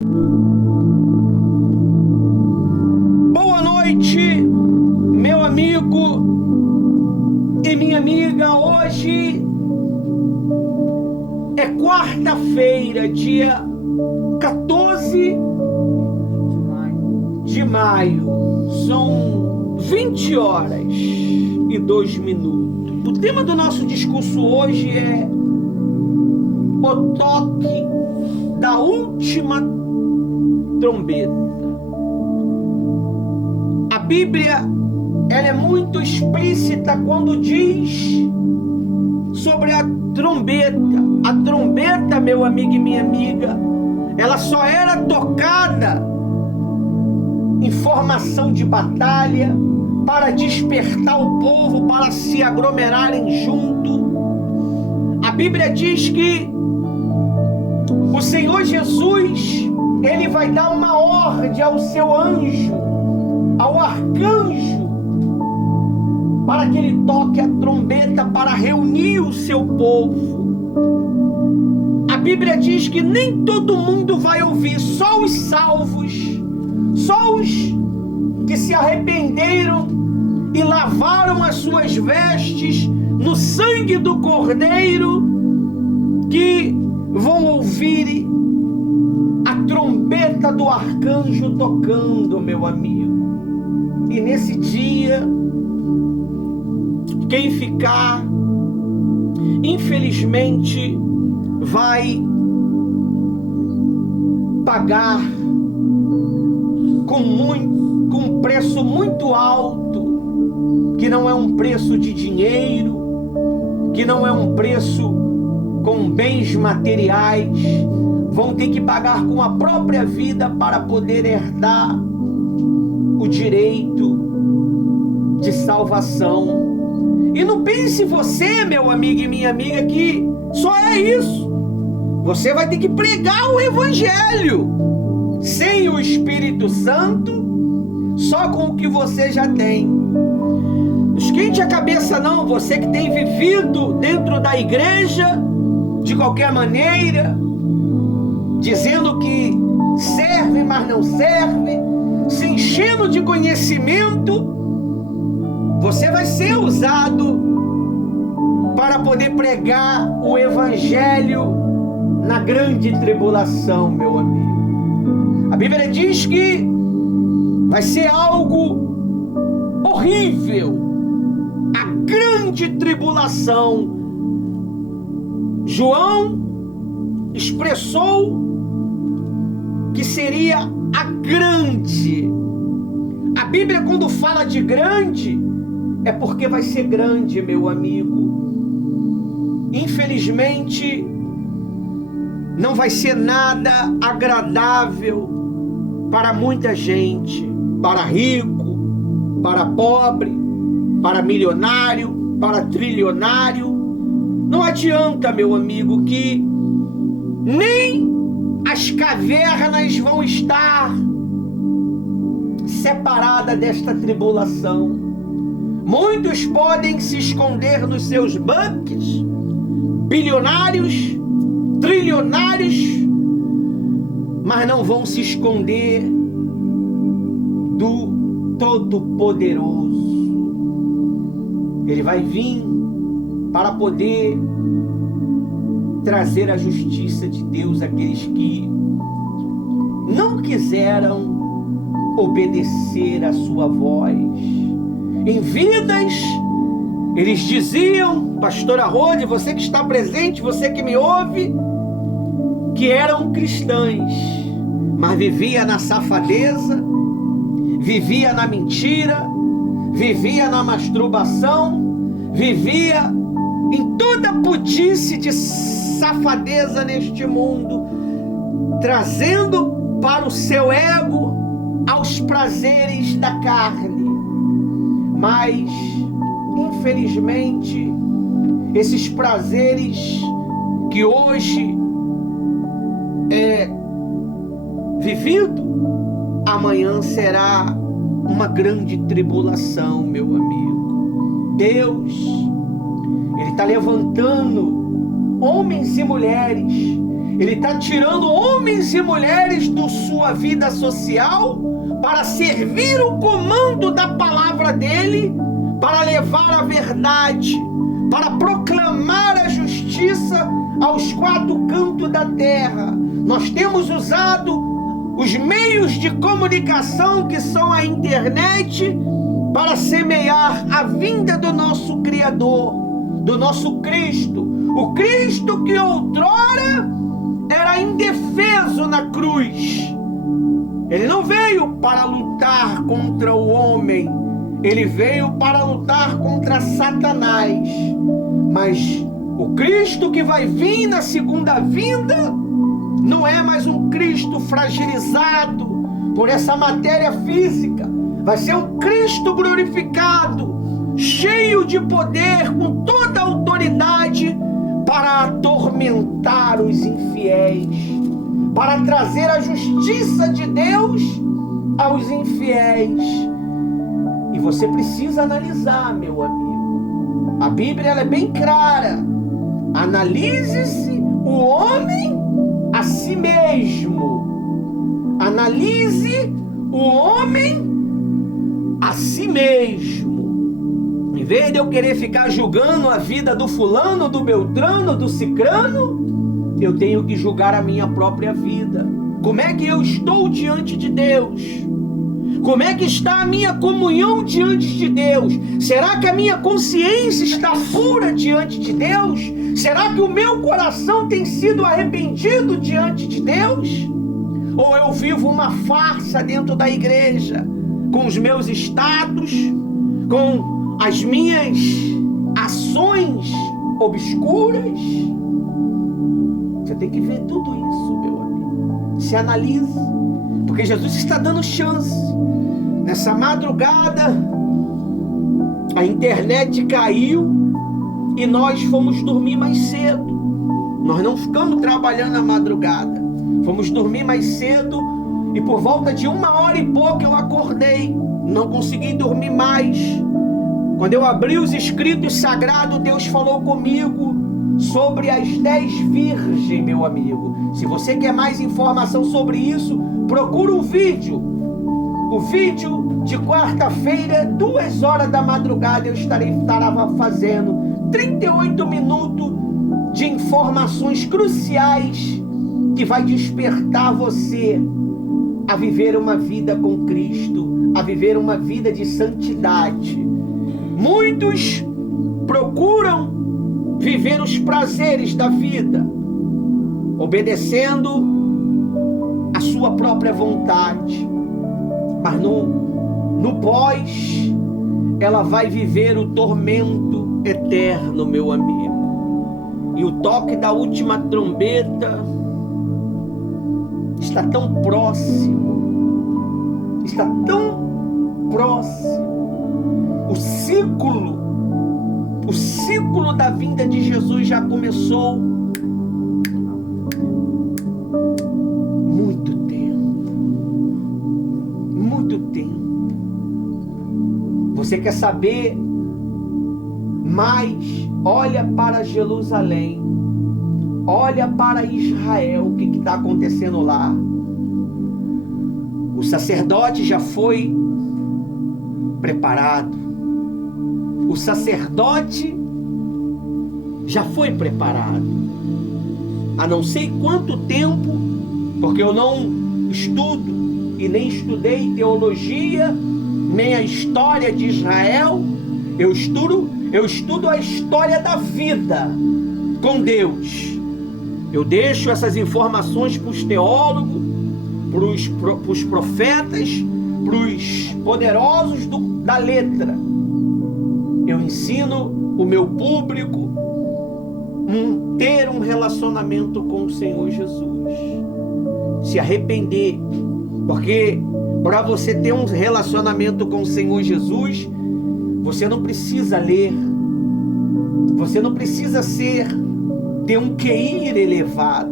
Boa noite, meu amigo e minha amiga. Hoje é quarta-feira, dia 14 de maio. São 20 horas e 2 minutos. O tema do nosso discurso hoje é o toque da última trombeta. A Bíblia, ela é muito explícita quando diz sobre a trombeta. A trombeta, meu amigo e minha amiga, ela só era tocada em formação de batalha, para despertar o povo, para se aglomerarem junto. A Bíblia diz que o Senhor Jesus, ele vai dar uma ordem ao seu anjo, ao arcanjo, para que ele toque a trombeta para reunir o seu povo. A Bíblia diz que nem todo mundo vai ouvir, só os salvos, só os que se arrependeram e lavaram as suas vestes no sangue do Cordeiro, que vão ouvir a trombeta do arcanjo tocando, meu amigo. E nesse dia, quem ficar, infelizmente, vai pagar com um preço muito alto, que não é um preço de dinheiro, que não é um preço com bens materiais. Vão ter que pagar com a própria vida para poder herdar o direito de salvação. E não pense você, meu amigo e minha amiga, que só é isso. Você vai ter que pregar o evangelho sem o Espírito Santo, só com o que você já tem. Não esquente a cabeça não, você que tem vivido dentro da igreja de qualquer maneira, dizendo que serve, mas não serve, se enchendo de conhecimento. Você vai ser usado para poder pregar o evangelho na grande tribulação, meu amigo. A Bíblia diz que vai ser algo horrível, a grande tribulação. João expressou que seria a grande. A Bíblia, quando fala de grande, é porque vai ser grande, meu amigo. Infelizmente, não vai ser nada agradável para muita gente, para rico, para pobre, para milionário, para trilionário. Não adianta, meu amigo, que nem as cavernas vão estar separadas desta tribulação. Muitos podem se esconder nos seus bunkers, bilionários, trilionários, mas não vão se esconder do Todo-Poderoso. Ele vai vir para poder trazer a justiça de Deus àqueles que não quiseram obedecer a sua voz. Em vidas, eles diziam, pastora Rode, você que está presente, você que me ouve, que eram cristãs, mas vivia na safadeza, vivia na mentira, vivia na masturbação, vivia em toda putice de safadeza neste mundo, trazendo para o seu ego aos prazeres da carne. Mas, infelizmente, esses prazeres que hoje é vivido, amanhã será uma grande tribulação, meu amigo. Deus, Ele está levantando homens e mulheres. Ele está tirando homens e mulheres da sua vida social para servir o comando da palavra dele, para levar a verdade, para proclamar a justiça aos quatro cantos da terra. Nós temos usado os meios de comunicação, que são a internet, para semear a vinda do nosso Criador, do nosso Cristo. O Cristo que outrora era indefeso na cruz. Ele não veio para lutar contra o homem, ele veio para lutar contra Satanás. Mas o Cristo que vai vir na segunda vinda não é mais um Cristo fragilizado por essa matéria física. Vai ser um Cristo glorificado, cheio de poder, com toda a autoridade para atormentar os infiéis, para trazer a justiça de Deus aos infiéis. E você precisa analisar, meu amigo. A Bíblia ela é bem clara. Analise-se o homem a si mesmo. Analise o homem a si mesmo. Em vez de eu querer ficar julgando a vida do fulano, do beltrano, do cicrano, eu tenho que julgar a minha própria vida. Como é que eu estou diante de Deus? Como é que está a minha comunhão diante de Deus? Será que a minha consciência está pura diante de Deus? Será que o meu coração tem sido arrependido diante de Deus? Ou eu vivo uma farsa dentro da igreja, com os meus status, com as minhas ações obscuras? Você tem que ver tudo isso, meu amigo. Se analise, porque Jesus está dando chance. Nessa madrugada, a internet caiu e nós fomos dormir mais cedo. Nós não ficamos trabalhando à madrugada, fomos dormir mais cedo e por volta de 1h e pouco eu acordei. Não consegui dormir mais. Quando eu abri os escritos sagrados, Deus falou comigo sobre as 10 virgens, meu amigo. Se você quer mais informação sobre isso, procura um vídeo. O vídeo de quarta-feira, 2h da madrugada, eu estarava fazendo 38 minutos de informações cruciais que vai despertar você a viver uma vida com Cristo, a viver uma vida de santidade. Muitos procuram viver os prazeres da vida, obedecendo a sua própria vontade. Mas no pós, ela vai viver o tormento eterno, meu amigo. E o toque da última trombeta está tão próximo. Está tão próximo. O ciclo da vinda de Jesus já começou. Você quer saber mais? Olha para Jerusalém, olha para Israel, o que está acontecendo lá. O sacerdote já foi preparado, o sacerdote já foi preparado. Há não sei quanto tempo, porque eu não estudo e nem estudei teologia, nem a história de Israel. Eu estudo a história da vida com Deus. Eu deixo essas informações para os teólogos, para os profetas, para os poderosos da letra. Eu ensino o meu público ter um relacionamento com o Senhor Jesus, se arrepender, porque para você ter um relacionamento com o Senhor Jesus, você não precisa ler, você não precisa ter um QI elevado,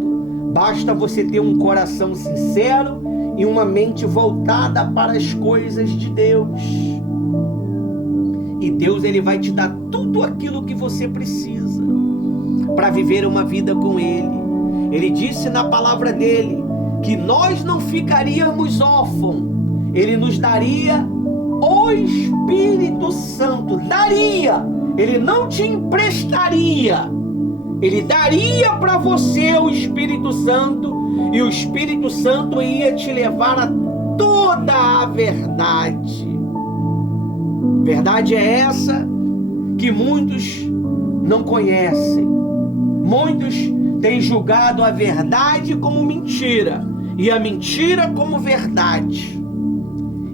basta você ter um coração sincero e uma mente voltada para as coisas de Deus. E Deus ele vai te dar tudo aquilo que você precisa para viver uma vida com Ele. Ele disse na palavra dele que nós não ficaríamos órfãos. Ele nos daria o Espírito Santo. Daria. Ele não te emprestaria. Ele daria para você o Espírito Santo. E o Espírito Santo ia te levar a toda a verdade. Verdade é essa que muitos não conhecem. Muitos têm julgado a verdade como mentira e a mentira como verdade.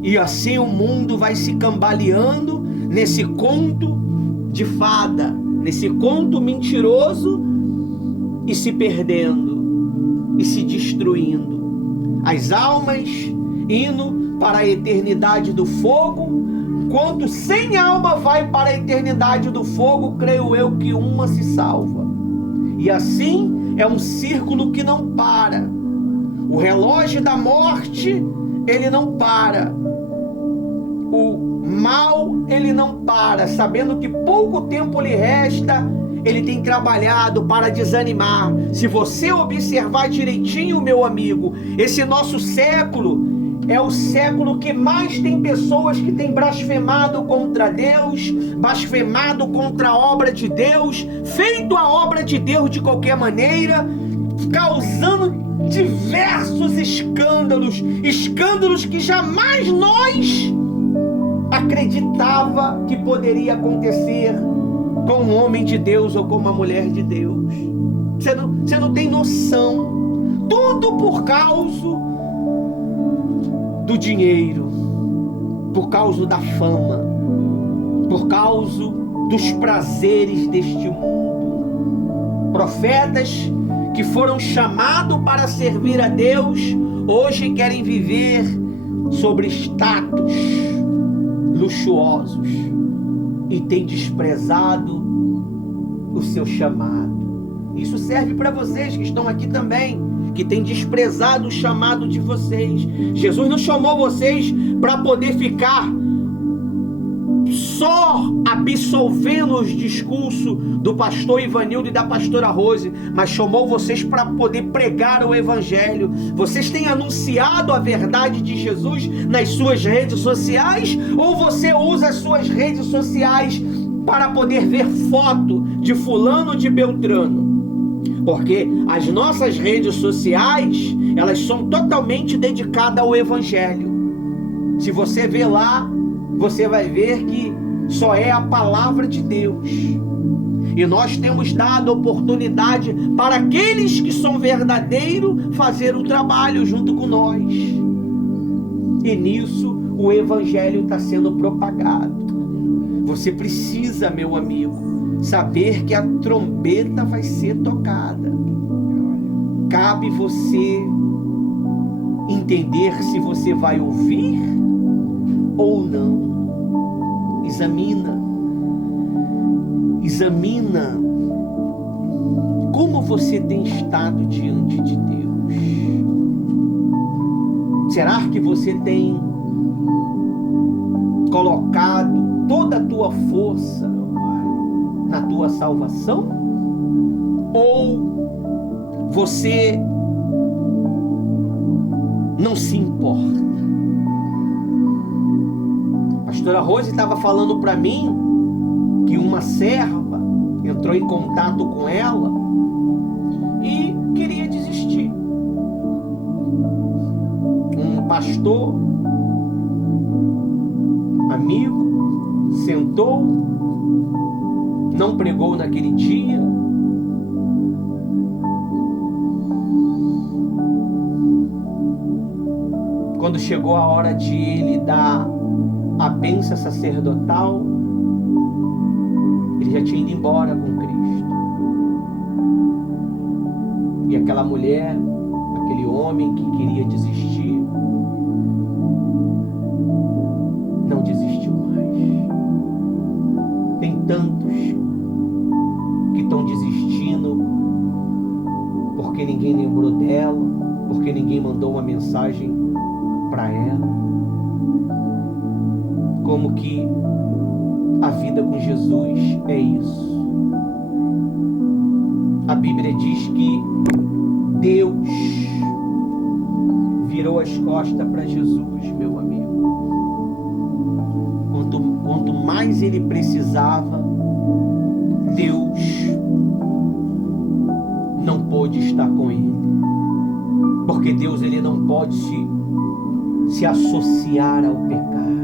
E assim o mundo vai se cambaleando nesse conto de fada, nesse conto mentiroso, e se perdendo e se destruindo. As almas indo para a eternidade do fogo. Enquanto sem alma vai para a eternidade do fogo, creio eu que uma se salva. E assim é um círculo que não para. O relógio da morte, ele não para. O mal, ele não para. Sabendo que pouco tempo lhe resta, ele tem trabalhado para desanimar. Se você observar direitinho, meu amigo, esse nosso século é o século que mais tem pessoas que têm blasfemado contra Deus, blasfemado contra a obra de Deus, feito a obra de Deus de qualquer maneira, causando diversos escândalos que jamais nós acreditava que poderia acontecer com um homem de Deus ou com uma mulher de Deus. Você não tem noção. Tudo por causa do dinheiro, por causa da fama, por causa dos prazeres deste mundo. Profetas que foram chamados para servir a Deus, hoje querem viver sobre status luxuosos e têm desprezado o seu chamado. Isso serve para vocês que estão aqui também, que têm desprezado o chamado de vocês. Jesus não chamou vocês para poder ficar só absolvendo os discursos do pastor Ivanildo e da pastora Rose, mas chamou vocês para poder pregar o evangelho. Vocês têm anunciado a verdade de Jesus nas suas redes sociais, ou você usa as suas redes sociais para poder ver foto de fulano, de Beltrano? Porque as nossas redes sociais, elas são totalmente dedicadas ao evangelho. Se você ver lá, você vai ver que só é a palavra de Deus. E nós temos dado oportunidade para aqueles que são verdadeiros fazer o trabalho junto com nós. E nisso o evangelho está sendo propagado. Você precisa, meu amigo, saber que a trombeta vai ser tocada. Cabe você entender se você vai ouvir ou não. Examina como você tem estado diante de Deus. Será que você tem colocado toda a tua força na tua salvação? Ou você não se importa? A pastora Rose estava falando para mim que uma serva entrou em contato com ela e queria desistir. Um pastor, amigo, sentou, não pregou naquele dia. Quando chegou a hora de ele dar a bênção sacerdotal, ele já tinha ido embora com Cristo. E aquela mulher, aquele homem que queria desistir, não desistiu mais. Tem tantos que estão desistindo porque ninguém lembrou dela, porque ninguém mandou uma mensagem para ela. Como que a vida com Jesus é isso. A Bíblia diz que Deus virou as costas para Jesus, meu amigo. Quanto mais ele precisava, Deus não pôde estar com ele. Porque Deus, ele não pode se associar ao pecado.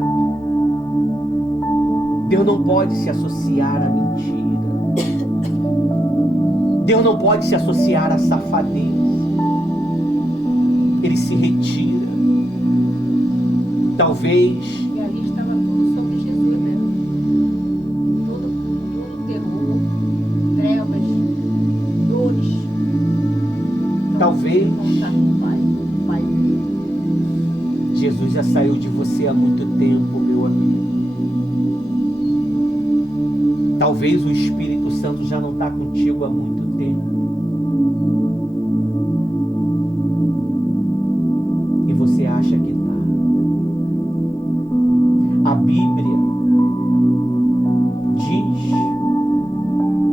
Deus não pode se associar à mentira. Deus não pode se associar à safadeza. Ele se retira. Talvez. E ali estava tudo sobre Jesus, né? Todo terror, trevas, dores. Talvez. O Pai. Jesus já saiu de você há muito tempo, meu amigo. Talvez o Espírito Santo já não está contigo há muito tempo. E você acha que está. A Bíblia diz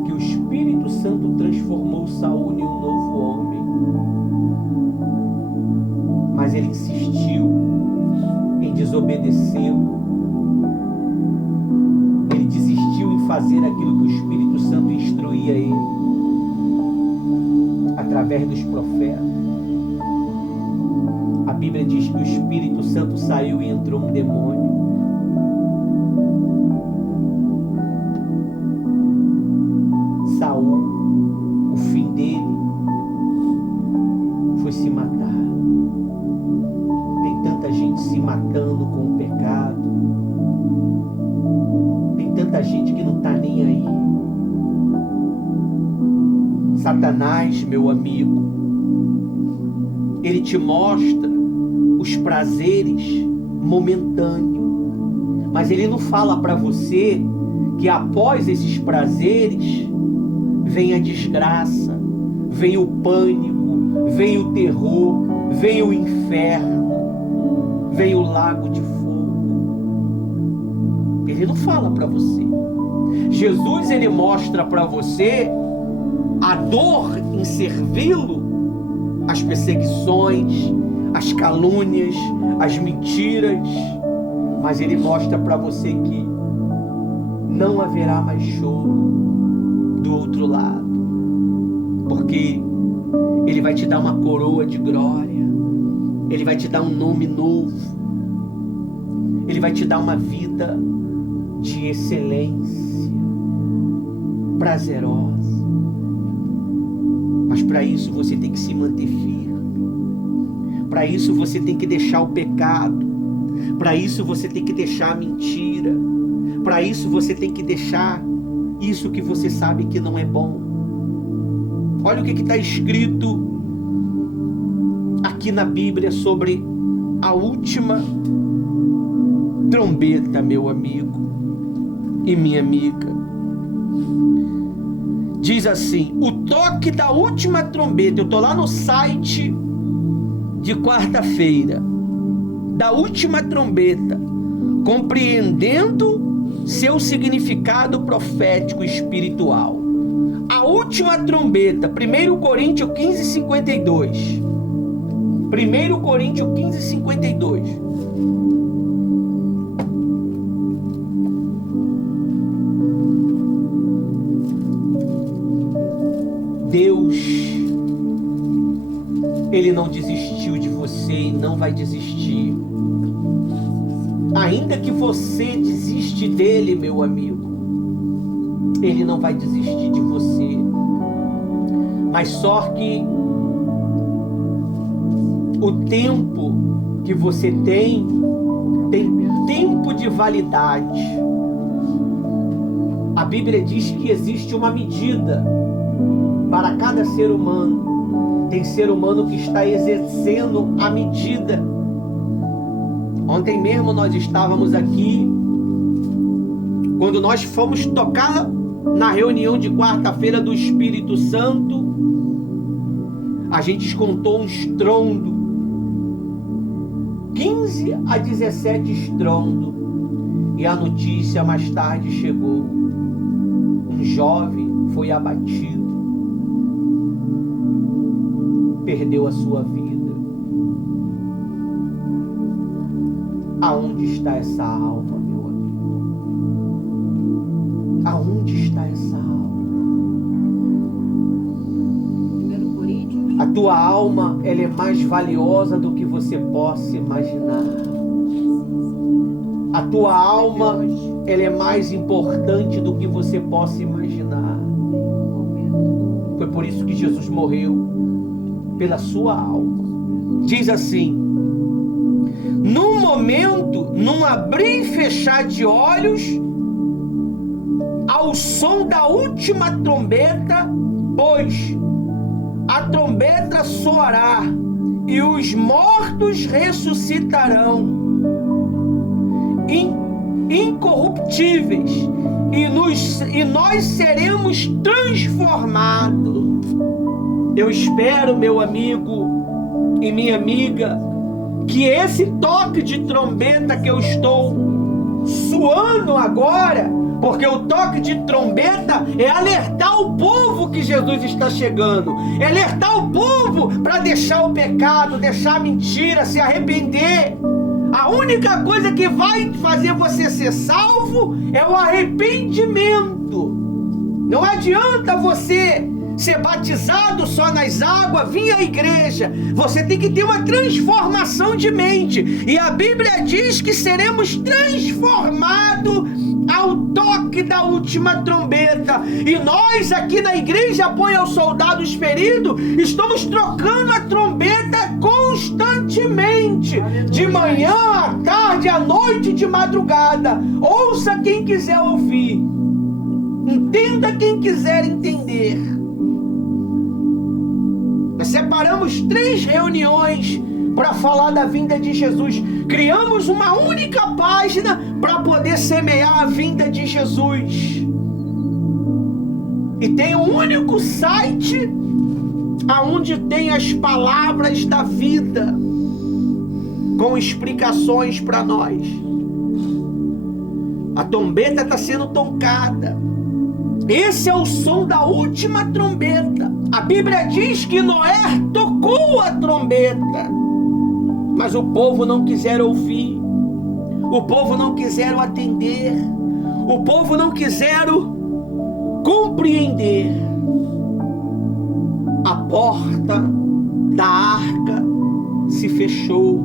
que o Espírito Santo transformou Saul em um novo homem. Mas ele insistiu em desobedecê-lo. Ele desistiu em fazer aquilo que o Espírito Santo instruía ele através dos profetas. A Bíblia diz que o Espírito Santo saiu e entrou um demônio. Saul, o fim dele foi se matar. Tem tanta gente se matando com o pecado. Tem tanta gente que não está nem aí. Satanás, meu amigo, ele te mostra os prazeres momentâneos, mas ele não fala para você que após esses prazeres vem a desgraça, vem o pânico, vem o terror, vem o inferno, vem o lago de fogo. Ele não fala para você. Jesus, ele mostra para você a dor em servi-lo, as perseguições, as calúnias, as mentiras, mas ele mostra para você que não haverá mais choro do outro lado, porque ele vai te dar uma coroa de glória, ele vai te dar um nome novo, ele vai te dar uma vida de excelência, prazerosa. Mas para isso você tem que se manter firme. Para isso você tem que deixar o pecado. Para isso você tem que deixar a mentira. Para isso você tem que deixar isso que você sabe que não é bom. Olha o que está escrito aqui na Bíblia sobre a última trombeta, meu amigo e minha amiga. Diz assim: o toque da última trombeta. Eu estou lá no site de quarta-feira. Da última trombeta, compreendendo seu significado profético espiritual. A última trombeta, 1 Coríntios 15:52. 1 Coríntios 15:52. Deus, ele não desistiu de você e não vai desistir. Ainda que você desiste dele, meu amigo, ele não vai desistir de você. Mas só que o tempo que você tem tempo de validade. A Bíblia diz que existe uma medida para cada ser humano. Tem ser humano que está exercendo a medida. Ontem mesmo nós estávamos aqui, quando nós fomos tocar na reunião de quarta-feira do Espírito Santo, a gente escutou um estrondo, 15 a 17 estrondo, e a notícia mais tarde chegou: um jovem foi abatido. perdeu a sua vida. Aonde está essa alma, meu amigo? Aonde está essa alma? A tua alma, ela é mais valiosa do que você possa imaginar. A tua alma, ela é mais importante do que você possa imaginar. Foi por isso que Jesus morreu, pela sua alma. Diz assim: num momento, num abrir e fechar de olhos, ao som da última trombeta, pois a trombeta soará e os mortos ressuscitarão incorruptíveis, e nós seremos transformados. Eu espero, meu amigo e minha amiga, que esse toque de trombeta que eu estou suando agora, porque o toque de trombeta é alertar o povo que Jesus está chegando, é alertar o povo para deixar o pecado, deixar a mentira, se arrepender. A única coisa que vai fazer você ser salvo é o arrependimento. Não adianta você ser batizado só nas águas, vir à igreja. Você tem que ter uma transformação de mente. E a Bíblia diz que seremos transformados ao toque da última trombeta. E nós aqui na igreja Apoio aos Soldados Feridos estamos trocando a trombeta constantemente. De manhã, à tarde, à noite, de madrugada. Ouça quem quiser ouvir. Entenda quem quiser entender. Nós separamos 3 reuniões para falar da vinda de Jesus. Criamos uma única página para poder semear a vinda de Jesus. E tem um único site aonde tem as palavras da vida com explicações para nós. A trombeta está sendo tocada. Esse é o som da última trombeta. A Bíblia diz que Noé tocou a trombeta, mas o povo não quiser ouvir, o povo não quiser atender, o povo não quiser compreender. A porta da arca se fechou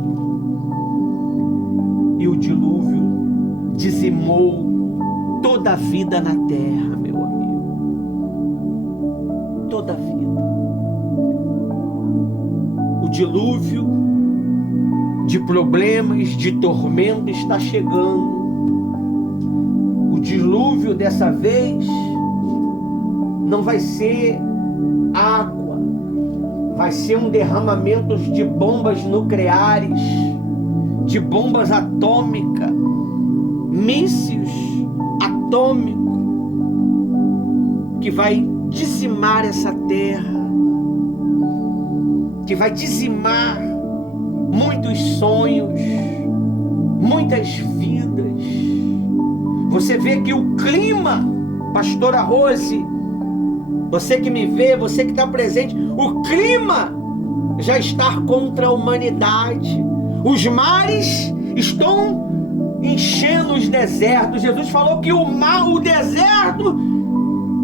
e o dilúvio dizimou toda a vida na terra, meu amigo. Toda a vida. O dilúvio de problemas, de tormento está chegando. O dilúvio dessa vez não vai ser água, vai ser um derramamento de bombas nucleares, de bombas atômicas, mísseis atômicos, que vai dizimar essa terra, que vai dizimar muitos sonhos, muitas vidas. Você vê que o clima, pastora Rose, você que me vê, você que está presente, o clima já está contra a humanidade. Os mares estão enchendo os desertos. Jesus falou que o deserto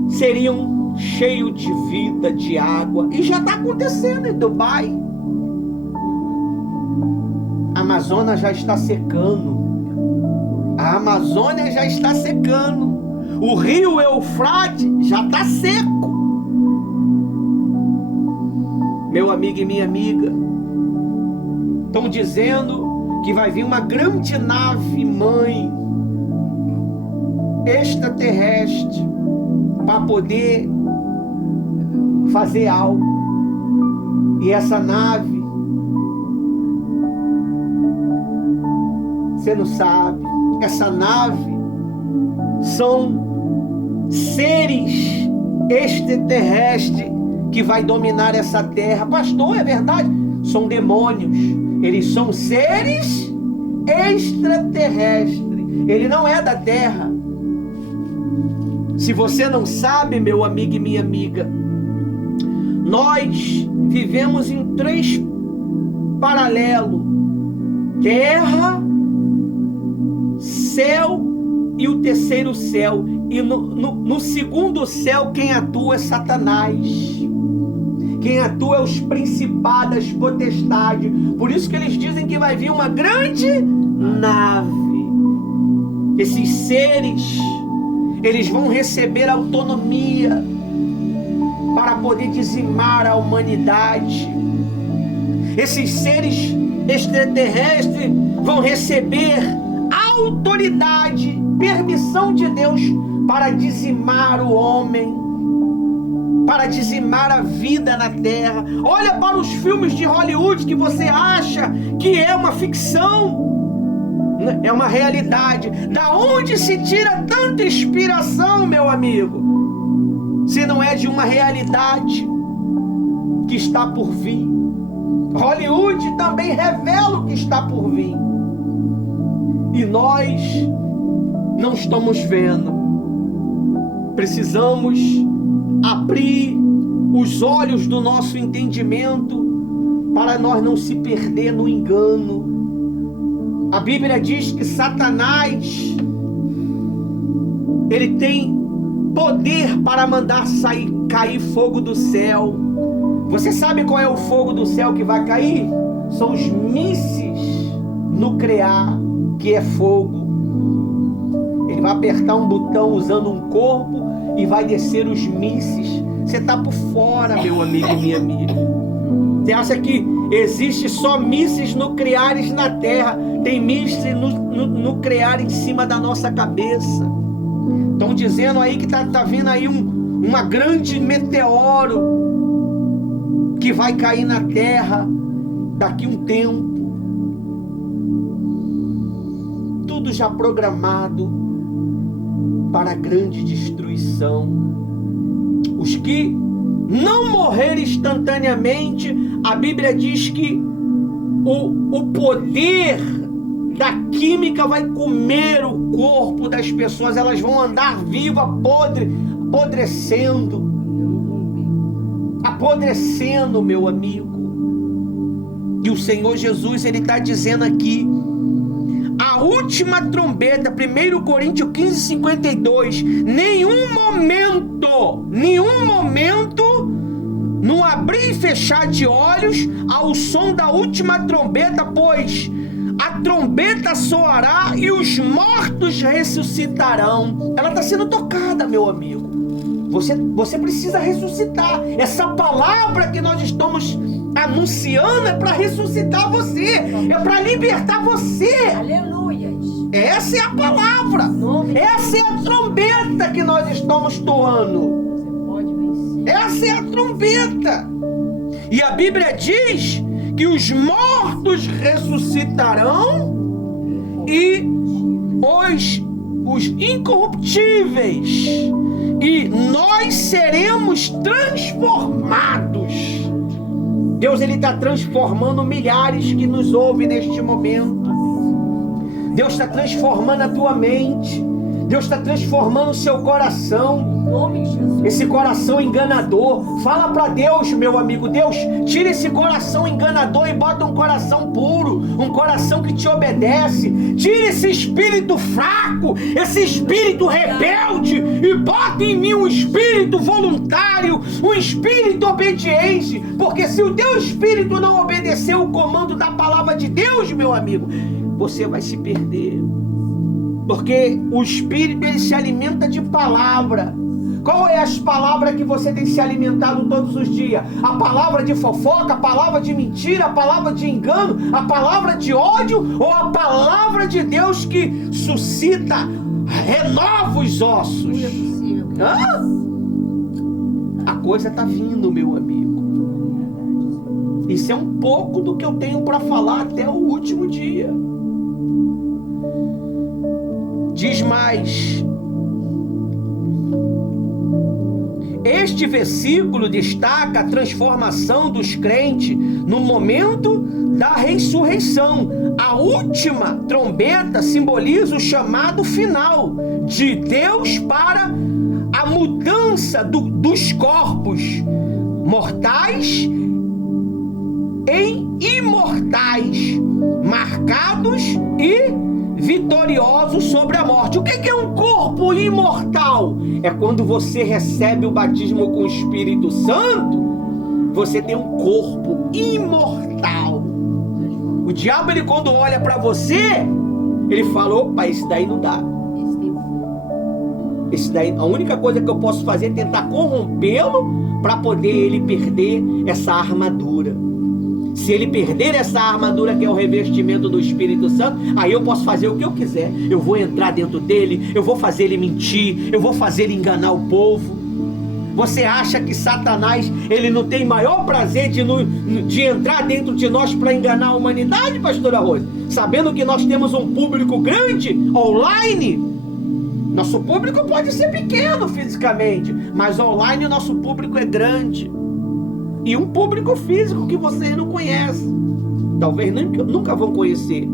seriam cheio de vida, de água, e já está acontecendo em Dubai. A Amazônia já está secando. A Amazônia já está secando. O rio Eufrates já está seco. Meu amigo e minha amiga, estão dizendo que vai vir uma grande nave mãe extraterrestre para poder fazer algo. E essa nave, você não sabe, essa nave são seres extraterrestres que vai dominar essa terra. Pastor, é verdade? São demônios. Eles são seres extraterrestres. Ele não é da terra. Se você não sabe, meu amigo e minha amiga, nós vivemos em 3 paralelos: terra, céu e o terceiro céu. E no segundo céu, quem atua é Satanás. Quem atua é os principados, as potestades. Por isso que eles dizem que vai vir uma grande nave. Esses seres, eles vão receber autonomia para poder dizimar a humanidade. Esses seres extraterrestres vão receber autoridade, permissão de Deus para dizimar o homem, para dizimar a vida na terra. Olha para os filmes de Hollywood que você acha que é uma ficção. É uma realidade. Da onde se tira tanta inspiração, meu amigo? Se não é de uma realidade que está por vir. Hollywood também revela o que está por vir. E nós não estamos vendo. Precisamos abrir os olhos do nosso entendimento para nós não se perder no engano. A Bíblia diz que Satanás, ele tem poder para mandar cair fogo do céu. Você sabe qual é o fogo do céu que vai cair? São os mísseis nucleares, que é fogo. Ele vai apertar um botão usando um corpo e vai descer os mísseis. Você está por fora, meu amigo e minha amiga. Você acha que existe só mísseis nucleares na Terra? Tem mísseis nucleares em cima da nossa cabeça. Estão dizendo aí que tá vindo aí uma grande meteoro que vai cair na Terra daqui um tempo. Tudo já programado para grande destruição. Os que não morrer instantaneamente, a Bíblia diz que o poder da química vai comer o corpo das pessoas. Elas vão andar vivas, apodrecendo, meu amigo. E o Senhor Jesus, ele está dizendo aqui, a última trombeta, 1 Coríntios 15:52, nenhum momento, no abrir e fechar de olhos, ao som da última trombeta, pois a trombeta soará e os mortos ressuscitarão. Ela está sendo tocada, meu amigo. Você precisa ressuscitar. Essa palavra que nós estamos anunciando é para ressuscitar você, é para libertar você. Aleluia. Essa é a palavra. Essa é a trombeta que nós estamos toando. Essa é a trombeta. E a Bíblia diz que os mortos ressuscitarão e os incorruptíveis, e nós seremos transformados. Deus, ele está transformando milhares que nos ouvem neste momento. Deus está transformando a tua mente. Deus está transformando o seu coração. Esse coração enganador. Fala para Deus, meu amigo. Deus, tira esse coração enganador e bota um coração puro, um coração que te obedece. Tira esse espírito fraco, esse espírito rebelde, e bota em mim um espírito voluntário, um espírito obediente. Porque se o teu espírito não obedecer o comando da palavra de Deus, meu amigo, você vai se perder. Porque o espírito, ele se alimenta de palavra. Qual é as palavras que você tem se alimentado todos os dias? A palavra de fofoca, a palavra de mentira, a palavra de engano, a palavra de ódio, ou a palavra de Deus que suscita, renova os ossos? A coisa está vindo, meu amigo. Isso é um pouco do que eu tenho para falar até o último dia. Diz mais. Este versículo destaca a transformação dos crentes no momento da ressurreição. A última trombeta simboliza o chamado final de Deus para a mudança dos corpos mortais em imortais, marcados e vitoriosos sobre a morte. O que é um corpo imortal? É quando você recebe o batismo com o Espírito Santo, você tem um corpo imortal. O diabo, ele quando olha para você, ele fala: opa, esse daí não dá. Esse daí, a única coisa que eu posso fazer é tentar corrompê-lo para poder ele perder essa armadura. Se ele perder essa armadura, que é o revestimento do Espírito Santo, aí eu posso fazer o que eu quiser. Eu vou entrar dentro dele, eu vou fazer ele mentir, eu vou fazer ele enganar o povo. Você acha que Satanás, ele não tem maior prazer de entrar dentro de nós para enganar a humanidade, pastora Rose? Sabendo que nós temos um público grande, online. Nosso público pode ser pequeno fisicamente, mas online o nosso público é grande. E um público físico que vocês não conhecem. Talvez nunca vão conhecer.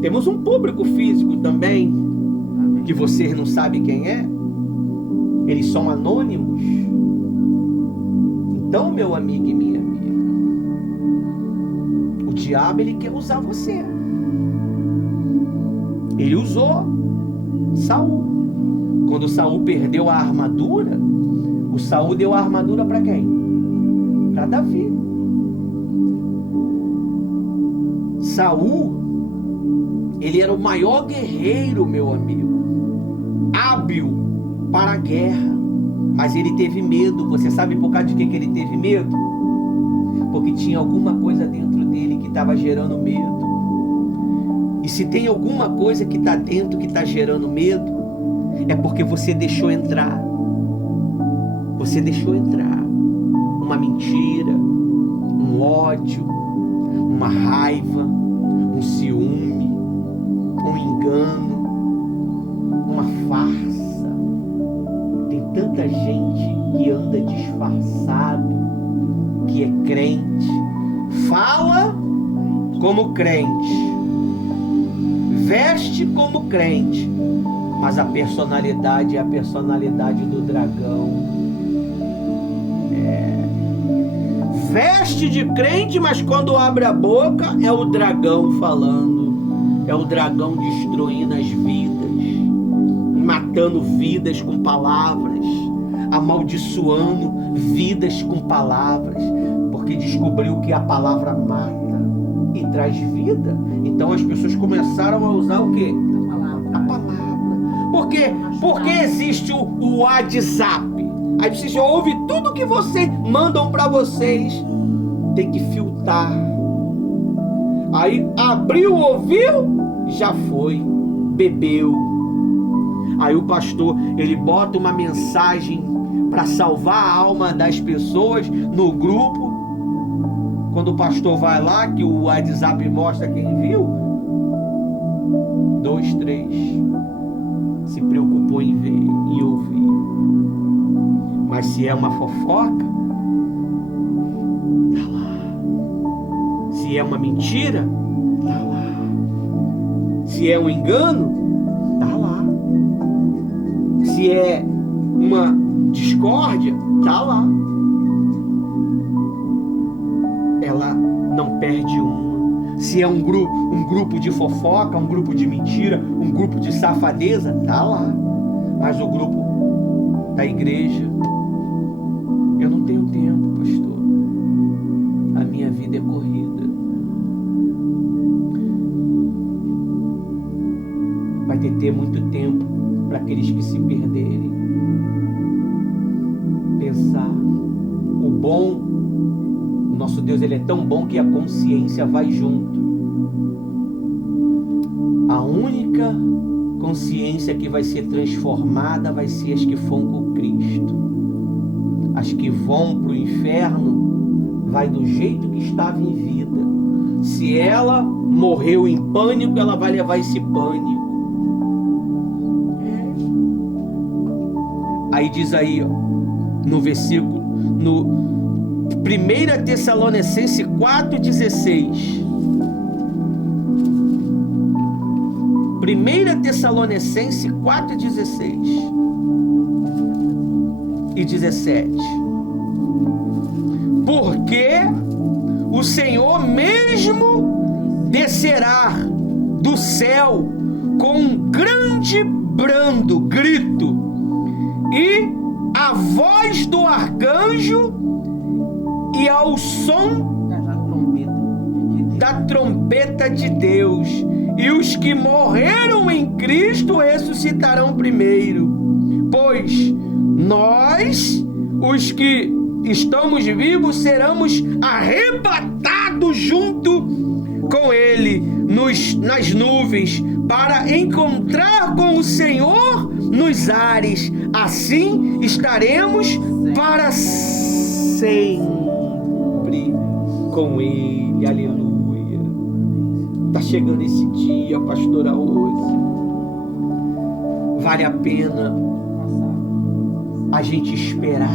Temos um público físico também, que vocês não sabem quem é. Eles são anônimos. Então, meu amigo e minha amiga, o diabo, ele quer usar você. Ele usou Saul. Quando Saul perdeu a armadura, o Saul deu a armadura para quem? Para Davi. Saul, ele era o maior guerreiro, meu amigo, hábil para a guerra, mas ele teve medo. Você sabe por causa de que ele teve medo? Porque tinha alguma coisa dentro dele que estava gerando medo. E se tem alguma coisa que está dentro que está gerando medo, é porque você deixou entrar. Você deixou entrar uma mentira, um ódio, uma raiva, um ciúme, um engano, uma farsa. Tem tanta gente que anda disfarçado, que é crente, fala como crente, veste como crente, mas a personalidade é a personalidade do dragão. Veste de crente, mas quando abre a boca é o dragão falando. É o dragão destruindo as vidas, matando vidas com palavras, amaldiçoando vidas com palavras, porque descobriu que a palavra mata e traz vida. Então as pessoas começaram a usar o quê? A palavra. Por quê? Porque existe o WhatsApp. Aí vocês já ouvem tudo que vocês mandam para vocês. Tem que filtrar. Aí abriu, ouviu, já foi, bebeu. Aí o pastor, ele bota uma mensagem para salvar a alma das pessoas no grupo. Quando o pastor vai lá, que o WhatsApp mostra quem viu, 2, 3 se preocupou em ver e ouvir. Mas se é uma fofoca, tá lá. Se é uma mentira, tá lá. Se é um engano, tá lá. Se é uma discórdia, tá lá. Ela não perde uma. Se é um grupo de fofoca, um grupo de mentira, um grupo de safadeza, tá lá. Mas o grupo da igreja, eu não tenho tempo, pastor. A minha vida é corrida. Vai ter muito tempo para aqueles que se perderem. Pensar. O bom, o nosso Deus, ele é tão bom que a consciência vai junto. A única consciência que vai ser transformada vai ser as que vão com Cristo. As que vão para o inferno vai do jeito que estava em vida. Se ela morreu em pânico, ela vai levar esse pânico. Aí diz aí, ó, no versículo, no 1 Tessalonicenses 4,16. 1 Tessalonicenses 4,16 e 17. porque o Senhor mesmo descerá do céu com um grande brando grito e a voz do arcanjo e ao som da trombeta de Deus, e os que morreram em Cristo ressuscitarão primeiro. Pois nós, os que estamos vivos, seremos arrebatados junto com Ele nas nuvens, para encontrar com o Senhor nos ares. Assim estaremos para sempre com Ele. Aleluia. Está chegando esse dia, pastora Rose. Vale a pena a gente esperar.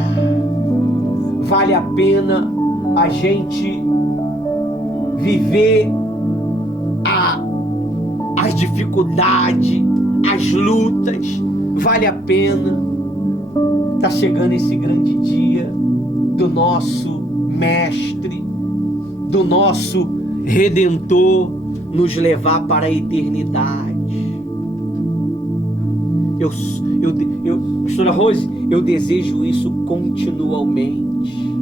Vale a pena a gente viver as dificuldades, as lutas. Vale a pena. Está chegando esse grande dia do nosso Mestre, do nosso Redentor, nos levar para a eternidade. Pastora Rose, eu desejo isso continuamente.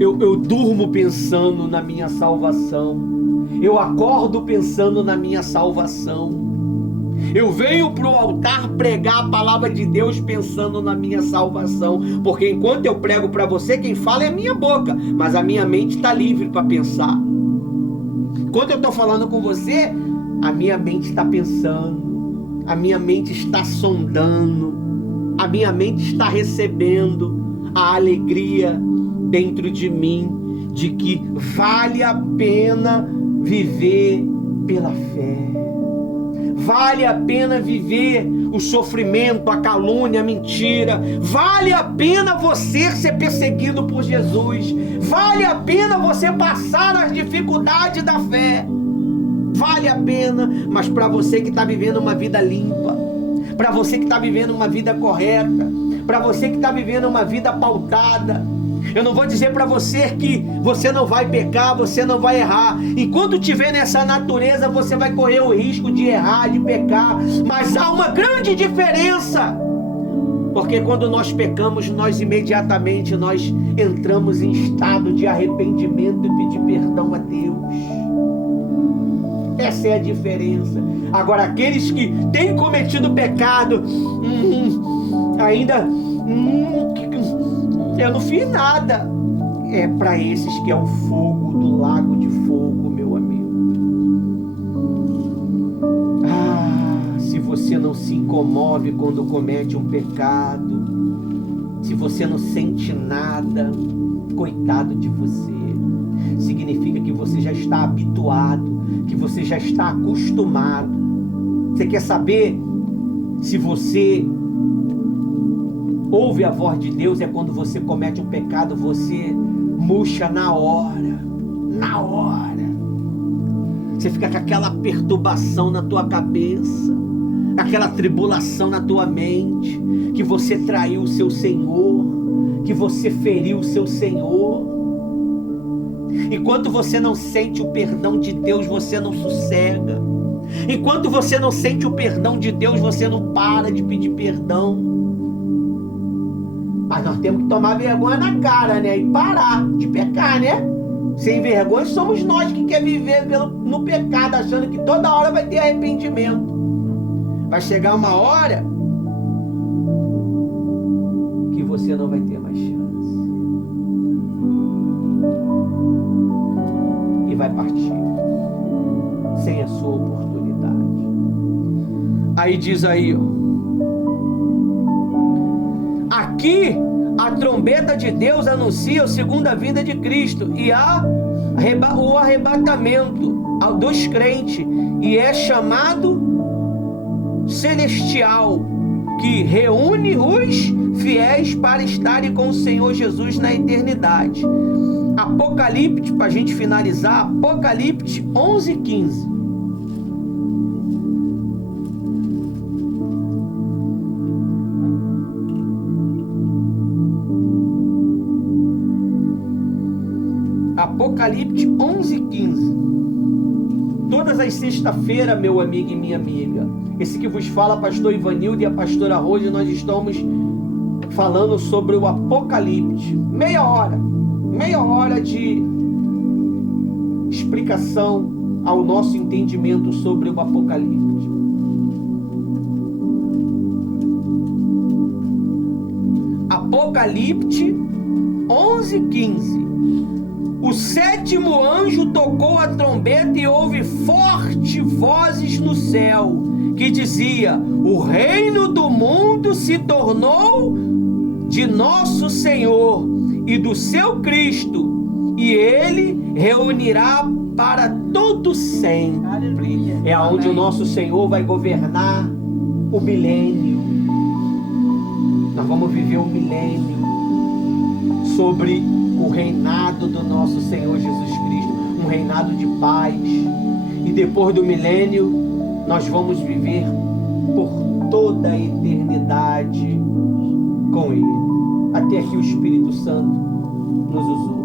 Eu durmo pensando na minha salvação. Eu acordo pensando na minha salvação. Eu venho para o altar pregar a palavra de Deus pensando na minha salvação. Porque enquanto eu prego para você, quem fala é a minha boca, mas a minha mente está livre para pensar. Quando eu estou falando com você, a minha mente está pensando, a minha mente está sondando, a minha mente está recebendo a alegria dentro de mim, de que vale a pena viver pela fé. Vale a pena viver o sofrimento, a calúnia, a mentira. Vale a pena você ser perseguido por Jesus. Vale a pena você passar as dificuldades da fé. Vale a pena, mas para você que está vivendo uma vida limpa, para você que está vivendo uma vida correta, para você que está vivendo uma vida pautada, eu não vou dizer para você que você não vai pecar, você não vai errar. Enquanto tiver nessa natureza, você vai correr o risco de errar, de pecar. Mas há uma grande diferença. Porque quando nós pecamos, nós imediatamente entramos em estado de arrependimento e pedir perdão a Deus. Essa é a diferença. Agora, aqueles que têm cometido pecado, eu não fiz nada. É para esses que é o fogo do lago de fogo, meu amigo. Se você não se incomove quando comete um pecado, se você não sente nada, coitado de você. Significa que você já está habituado, que você já está acostumado. Você quer saber se você ouve a voz de Deus? É quando você comete um pecado, você murcha na hora. Na hora. Você fica com aquela perturbação na tua cabeça, aquela tribulação na tua mente, que você traiu o seu Senhor, que você feriu o seu Senhor. Enquanto você não sente o perdão de Deus, você não sossega. Enquanto você não sente o perdão de Deus, você não para de pedir perdão. Mas nós temos que tomar vergonha na cara, né? E parar de pecar, né? Sem vergonha somos nós que quer viver no pecado, achando que toda hora vai ter arrependimento. Vai chegar uma hora que você não vai ter mais chance. E vai partir sem a sua oportunidade. Aí diz aí, ó. Aqui a trombeta de Deus anuncia a segunda vinda de Cristo e o arrebatamento dos crentes, e é chamado celestial, que reúne os fiéis para estarem com o Senhor Jesus na eternidade. Apocalipse, para a gente finalizar, Apocalipse 11:15. Apocalipse 11:15. Todas as sexta-feiras, meu amigo e minha amiga, esse que vos fala, pastor Ivanildo e a pastora Rose, nós estamos falando sobre o Apocalipse. Meia hora de explicação ao nosso entendimento sobre o Apocalipse. Apocalipse 11:15. O sétimo anjo tocou a trombeta e houve fortes vozes no céu, que dizia: o reino do mundo se tornou de nosso Senhor e do seu Cristo, e ele reunirá para todo sempre. Aleluia. É onde Amém. o nosso Senhor vai governar o milênio. Nós vamos viver um milênio sobre o reinado do nosso Senhor Jesus Cristo, um reinado de paz. E depois do milênio, nós vamos viver por toda a eternidade com Ele. Até aqui o Espírito Santo nos usou.